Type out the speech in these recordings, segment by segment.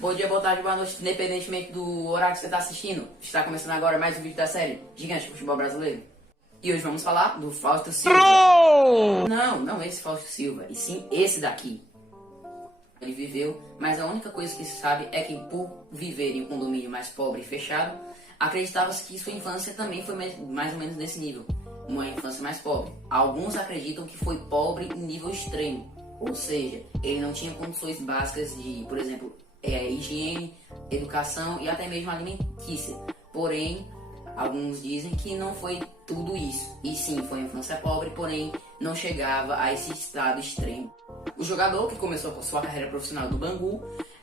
Bom dia, boa tarde, boa noite, independentemente do horário que você está assistindo. Está começando agora mais um vídeo da série Gigante do Futebol Brasileiro. E hoje vamos falar do Fausto Silva. Não esse Fausto Silva, e sim esse daqui. Ele viveu, mas a única coisa que se sabe é que por viver em um condomínio mais pobre e fechado, acreditava-se que sua infância também foi mais ou menos nesse nível. Uma infância mais pobre. Alguns acreditam que foi pobre em nível extremo. Ou seja, ele não tinha condições básicas de, por exemplo, higiene, educação e até mesmo alimentícia. Porém, alguns dizem que não foi tudo isso. E sim, foi uma infância pobre, porém não chegava a esse estado extremo. O jogador que começou a sua carreira profissional do Bangu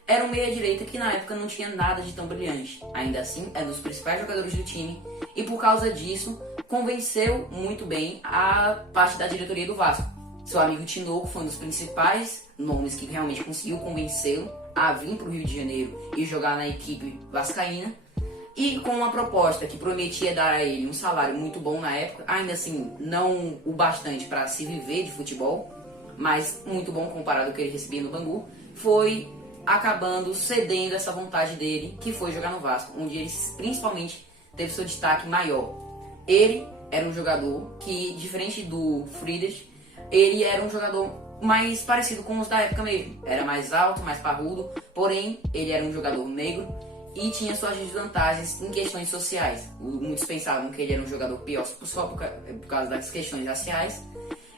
era um meia-direita que na época não tinha nada de tão brilhante. Ainda assim, é um dos principais jogadores do time e por causa disso, convenceu muito bem a parte da diretoria do Vasco. Seu amigo Tinoco foi um dos principais nomes que realmente conseguiu convencê-lo a vir para o Rio de Janeiro e jogar na equipe vascaína. E com uma proposta que prometia dar a ele um salário muito bom na época, ainda assim não o bastante para se viver de futebol, mas muito bom comparado ao que ele recebia no Bangu, foi acabando cedendo essa vontade dele, que foi jogar no Vasco, onde ele principalmente teve seu destaque maior. Ele era um jogador que, diferente do Friedrich, ele era um jogador mais parecido com os da época mesmo. Era mais alto, mais parrudo, porém ele era um jogador negro e tinha suas desvantagens em questões sociais. Muitos pensavam que ele era um jogador pior só por causa das questões raciais.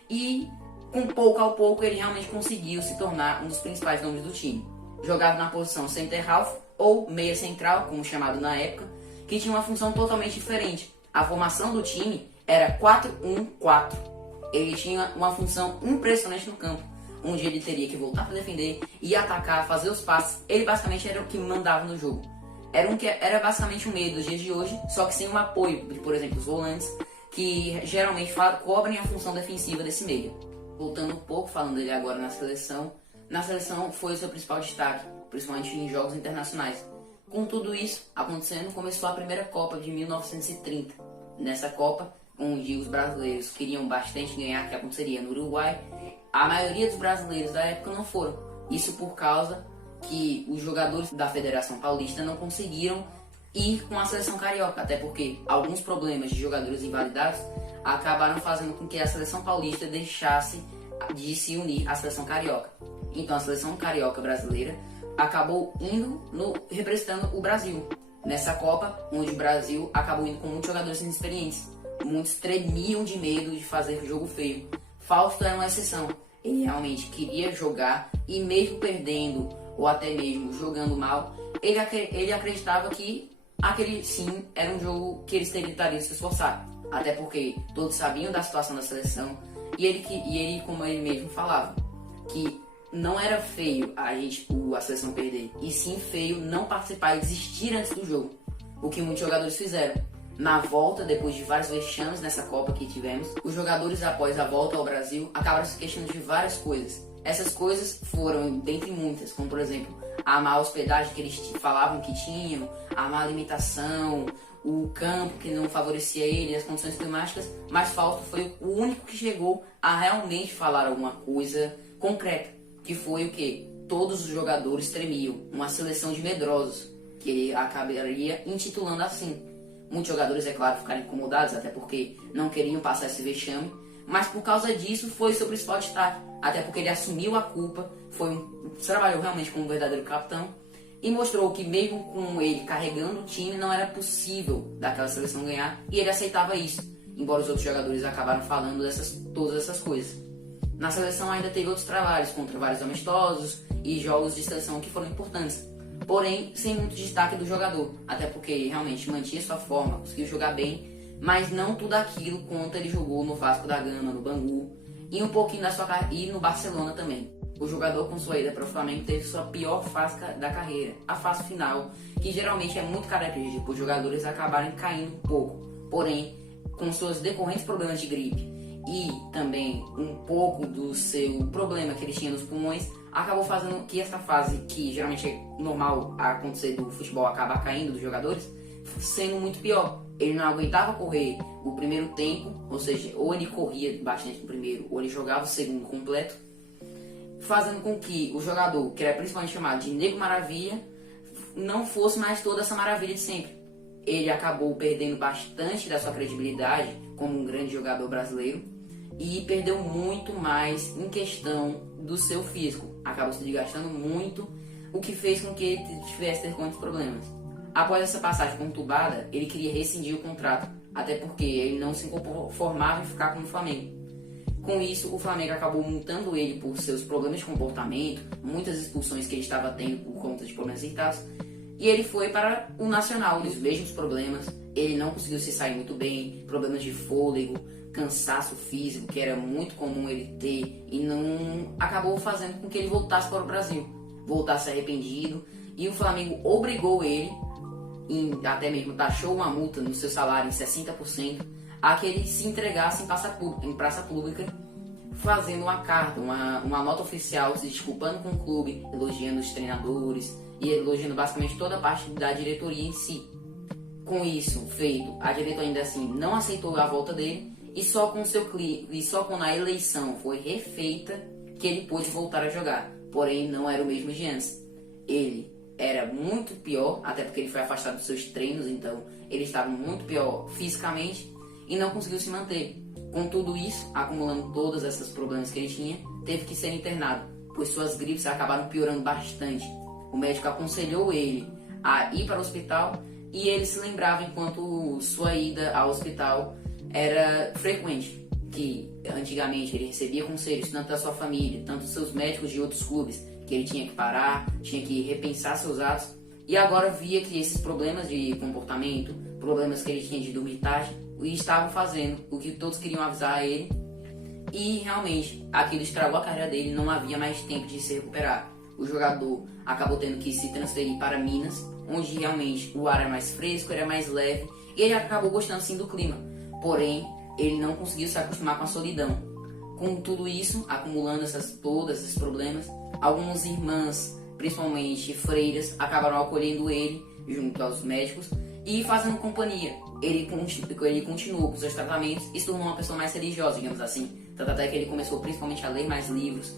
E com pouco a pouco ele realmente conseguiu se tornar um dos principais nomes do time. Jogava na posição center half ou meia central, como chamado na época, que tinha uma função totalmente diferente. A formação do time era 4-1-4. Ele tinha uma função impressionante no campo, onde ele teria que voltar para defender e atacar, fazer os passes. Ele basicamente era o que mandava no jogo. Era basicamente o meio dos dias de hoje, só que sem um apoio de, por exemplo, os volantes, que geralmente cobrem a função defensiva desse meio. Voltando um pouco, falando dele agora na seleção foi o seu principal destaque, principalmente em jogos internacionais. Com tudo isso acontecendo, começou a primeira Copa de 1930. Nessa Copa, onde os brasileiros queriam bastante ganhar, que aconteceria no Uruguai, a maioria dos brasileiros da época não foram. Isso por causa que os jogadores da Federação Paulista não conseguiram ir com a seleção carioca, até porque alguns problemas de jogadores invalidados acabaram fazendo com que a seleção paulista deixasse de se unir à seleção carioca. Então a seleção carioca brasileira acabou indo representando o Brasil nessa Copa, onde o Brasil acabou indo com muitos jogadores inexperientes. Muitos tremiam de medo de fazer jogo feio. Fausto era uma exceção. Ele realmente queria jogar e mesmo perdendo ou até mesmo jogando mal, ele acreditava que aquele sim era um jogo que eles teriam se esforçar. Até porque todos sabiam da situação da seleção e ele, como ele mesmo falava, que não era feio a seleção perder, e sim feio não participar e desistir antes do jogo, o que muitos jogadores fizeram. Na volta, depois de vários vexames nessa Copa que tivemos, os jogadores após a volta ao Brasil acabaram se questionando de várias coisas. Essas coisas foram, dentre muitas, como por exemplo, a má hospedagem que eles falavam que tinham, a má alimentação, o campo que não favorecia ele, as condições climáticas, mas Fausto foi o único que chegou a realmente falar alguma coisa concreta, que foi o que? Todos os jogadores tremiam, uma seleção de medrosos, que ele acabaria intitulando assim. Muitos jogadores, é claro, ficaram incomodados, até porque não queriam passar esse vexame, mas por causa disso foi seu principal destaque, até porque ele assumiu a culpa, trabalhou realmente como um verdadeiro capitão e mostrou que mesmo com ele carregando o time não era possível daquela seleção ganhar, e ele aceitava isso, embora os outros jogadores acabaram falando todas essas coisas. Na seleção ainda teve outros trabalhos contra vários amistosos e jogos de seleção que foram importantes, porém sem muito destaque do jogador, até porque ele realmente mantinha sua forma, conseguiu jogar bem, mas não tudo aquilo quanto ele jogou no Vasco da Gama, no Bangu e um pouquinho e no Barcelona também. O jogador, com sua ida para o Flamengo, teve sua pior fase da carreira, a fase final, que geralmente é muito característica por jogadores acabarem caindo um pouco, porém com seus decorrentes problemas de gripe e também um pouco do seu problema que ele tinha nos pulmões, acabou fazendo que essa fase, que geralmente é normal acontecer do futebol, acaba caindo dos jogadores, sendo muito pior. Ele não aguentava correr o primeiro tempo, ou seja, ou ele corria bastante no primeiro, ou ele jogava o segundo completo, fazendo com que o jogador, que era principalmente chamado de Nego Maravilha, não fosse mais toda essa maravilha de sempre. Ele acabou perdendo bastante da sua credibilidade como um grande jogador brasileiro e perdeu muito mais em questão do seu físico. Acabou se desgastando muito, o que fez com que ele tivesse ter muitos problemas. Após essa passagem conturbada, ele queria rescindir o contrato, até porque ele não se conformava em ficar com o Flamengo. Com isso, o Flamengo acabou multando ele por seus problemas de comportamento, muitas expulsões que ele estava tendo por conta de problemas irritados, e ele foi para o Nacional, os mesmos problemas. Ele não conseguiu se sair muito bem, problemas de fôlego, cansaço físico, que era muito comum ele ter, e não acabou fazendo com que ele voltasse para o Brasil, voltasse arrependido, e o Flamengo obrigou ele, até mesmo taxou uma multa no seu salário em 60%, a que ele se entregasse em praça pública, fazendo uma carta, uma nota oficial, se desculpando com o clube, elogiando os treinadores e elogiando basicamente toda a parte da diretoria em si. Com isso feito, a diretoria ainda assim não aceitou a volta dele, e só quando a eleição foi refeita que ele pôde voltar a jogar. Porém, não era o mesmo de antes. Ele era muito pior, até porque ele foi afastado dos seus treinos, então ele estava muito pior fisicamente e não conseguiu se manter. Com tudo isso, acumulando todos esses problemas que ele tinha, teve que ser internado, pois suas gripes acabaram piorando bastante. O médico aconselhou ele a ir para o hospital e ele se lembrava enquanto sua ida ao hospital era frequente, que antigamente ele recebia conselhos tanto da sua família, tanto dos seus médicos de outros clubes, que ele tinha que parar, tinha que repensar seus atos, e agora via que esses problemas de comportamento, problemas que ele tinha de dormir tarde, estavam fazendo o que todos queriam avisar a ele, e realmente aquilo estragou a carreira dele, não havia mais tempo de se recuperar. O jogador acabou tendo que se transferir para Minas, onde realmente o ar era mais fresco, era mais leve, e ele acabou gostando sim do clima, porém ele não conseguiu se acostumar com a solidão. Com tudo isso, acumulando todos esses problemas, algumas irmãs, principalmente freiras, acabaram acolhendo ele junto aos médicos e fazendo companhia. Ele continuou com seus tratamentos e se tornou uma pessoa mais religiosa, digamos assim. Tanto até que ele começou principalmente a ler mais livros.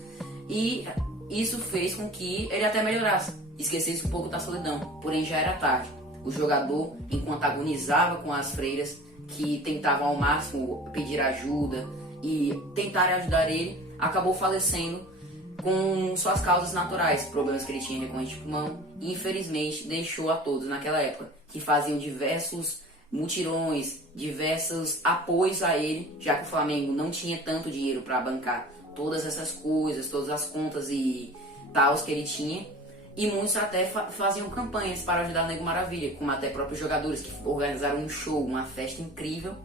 E isso fez com que ele até melhorasse, esquecesse um pouco da solidão. Porém, já era tarde. O jogador, enquanto agonizava com as freiras, que tentavam ao máximo pedir ajuda e tentar ajudar ele, acabou falecendo com suas causas naturais, problemas que ele tinha recorrente de pulmão, e infelizmente deixou a todos naquela época, que faziam diversos mutirões, diversos apoios a ele, já que o Flamengo não tinha tanto dinheiro para bancar todas essas coisas, todas as contas e tals que ele tinha, e muitos até faziam campanhas para ajudar o Nego Maravilha, como até próprios jogadores que organizaram um show, uma festa incrível,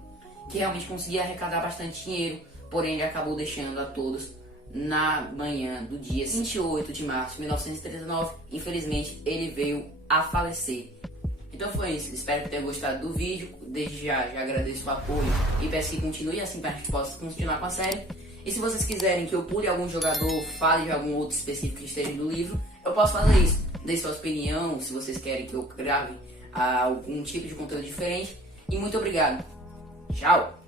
que realmente conseguia arrecadar bastante dinheiro, porém ele acabou deixando a todos na manhã do dia 28 de março de 1939, infelizmente ele veio a falecer. Então foi isso, espero que tenha gostado do vídeo, desde já agradeço o apoio e peço que continue assim para que a gente possa continuar com a série. E se vocês quiserem que eu pule algum jogador, fale de algum outro específico que esteja no livro, eu posso fazer isso. Dê sua opinião, se vocês querem que eu grave algum tipo de conteúdo diferente. E muito obrigado. Tchau!